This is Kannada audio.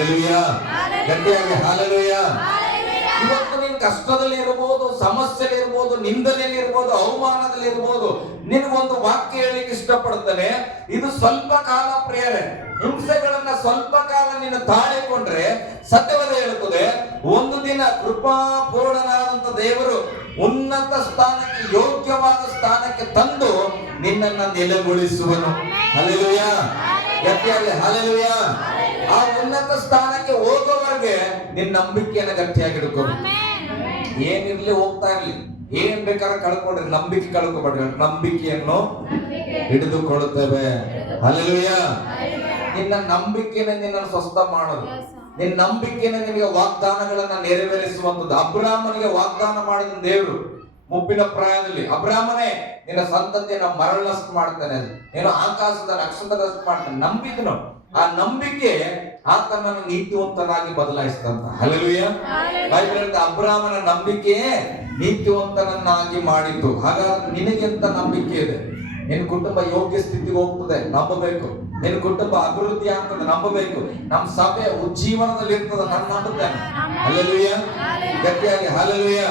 ಹಲ್ಲೆಲೂಯಾ. ಗಟ್ಟಿಯಾಗಿ ಹಲ್ಲೆಲೂಯಾ. ಇವತ್ತು ನೀನು ಕಷ್ಟದಲ್ಲಿ ಇರಬಹುದು, ಸಮಸ್ಯೆಯಲ್ಲಿ ಇರಬಹುದು, ನಿಂದನೆಯಲ್ಲಿ ಇರಬಹುದು, ಅವಮಾನದಲ್ಲಿ ಇರಬಹುದು. ನಿನಗೊಂದು ವಾಕ್ಯ ಹೇಳಿಕ್ಕೆ ಇಷ್ಟಪಡ್ತಾನೆ. ಇದು ಸ್ವಲ್ಪ ಕಾಲ ಪ್ರಿಯರೇ, ಹಿಂಸೆಗಳನ್ನ ಸ್ವಲ್ಪ ಕಾಲ ನೀನು ತಾಳಿಕೊಂಡ್ರೆ ಸತ್ಯವೇ ಹೇಳುತ್ತದೆ, ಒಂದು ದಿನ ಕೃಪಾಪೂರ್ಣನಾದಂತ ದೇವರು ಉನ್ನತ ಸ್ಥಾನಕ್ಕೆ, ಯೋಗ್ಯವಾದ ಸ್ಥಾನಕ್ಕೆ ತಂದು ನಿನ್ನನ್ನ ನೆಲೆಗೊಳಿಸುವನು. ಹಲ್ಲೆಲೂಯಾ. ಗಟ್ಟಿಯಾಗಿ ಹಲ್ಲೆಲೂಯಾ. ಆ ಉನ್ನತ ಸ್ಥಾನಕ್ಕೆ ಹೋಗೋವರೆಗೆ ನಿನ್ನ ನಂಬಿಕೆಯನ್ನು ಗಟ್ಟಿಯಾಗಿ ಹಿಡ್ಕೊ. ಏನಿರ್ಲಿ, ಹೋಗ್ತಾ ಇರ್ಲಿ, ಏನ್ ಬೇಕಾದ್ರೆ ಕಳ್ಕೊಂಡ್ರೆ ನಂಬಿಕೆ ಕಳ್ಕೊಬೇಡ್ರಿ. ನಂಬಿಕೆಯನ್ನು ಹಿಡಿದುಕೊಳ್ಳುತ್ತೇವೆ. ಹಲ್ಲೆಲೂಯಾ. ನಿನ್ನ ನಂಬಿಕೆನ ನಿನ್ನ ಸ್ವಸ್ಥ ಮಾಡೋದು, ನಿನ್ನ ನಂಬಿಕೆನ ನಿನಗೆ ವಾಗ್ದಾನಗಳನ್ನ ನೆರವೇರಿಸುವಂಥದ್ದು. ಅಬ್ರಾಹ್ಮನಿಗೆ ವಾಗ್ದಾನ ಮಾಡಿದ ದೇವರು ಮುಪ್ಪಿನ ಪ್ರಾಯದಲ್ಲಿ, ಅಬ್ರಾಹ್ಮನೇ ನಿನ್ನ ಸಂತತಿಯನ್ನ ಮರಳಷ್ಟು ಮಾಡ್ತಾನೆ, ನೀನು ಆಕಾಶದ ನಕ್ಷತ್ರದಷ್ಟು ಮಾಡ್ತಾನೆ. ನಂಬಿದನು. ಆ ನಂಬಿಕೆ ಆತನನ್ನು ನೀತಿವಂತನಾಗಿ ಬದಲಾಯಿಸಿದಂತ. ಹಲ್ಲೆಲೂಯಾ. ಬೈಬಲ್ ಹೇಳುತ್ತೆ, ಅಬ್ರಾಹ್ಮನ ನಂಬಿಕೆ ನೀತಿವಂತನನ್ನಾಗಿ ಮಾಡಿತು. ಹಾಗಾದ್ರೆ ನಿನಗೆಂತ ನಂಬಿಕೆ ಇದೆ? ನಿನ್ನ ಕುಟುಂಬ ಯೋಗ್ಯ ಸ್ಥಿತಿಗೆ ಹೋಗ್ತದೆ, ನಂಬಬೇಕು. ನಿನ್ನ ಕುಟುಂಬ ಅಭಿವೃದ್ಧಿ ಆಗ್ತದೆ, ನಂಬಬೇಕು. ನಮ್ಮ ಸಭೆ ಉಜ್ಜೀವನದಲ್ಲಿ ಇರ್ತದೆ, ನಾನು ನಂಬುತ್ತೇನೆ. ಹಲ್ಲೆಲೂಯಾ. ಗಟ್ಟಿಯಾಗಿ ಹಲ್ಲೆಲೂಯಾ.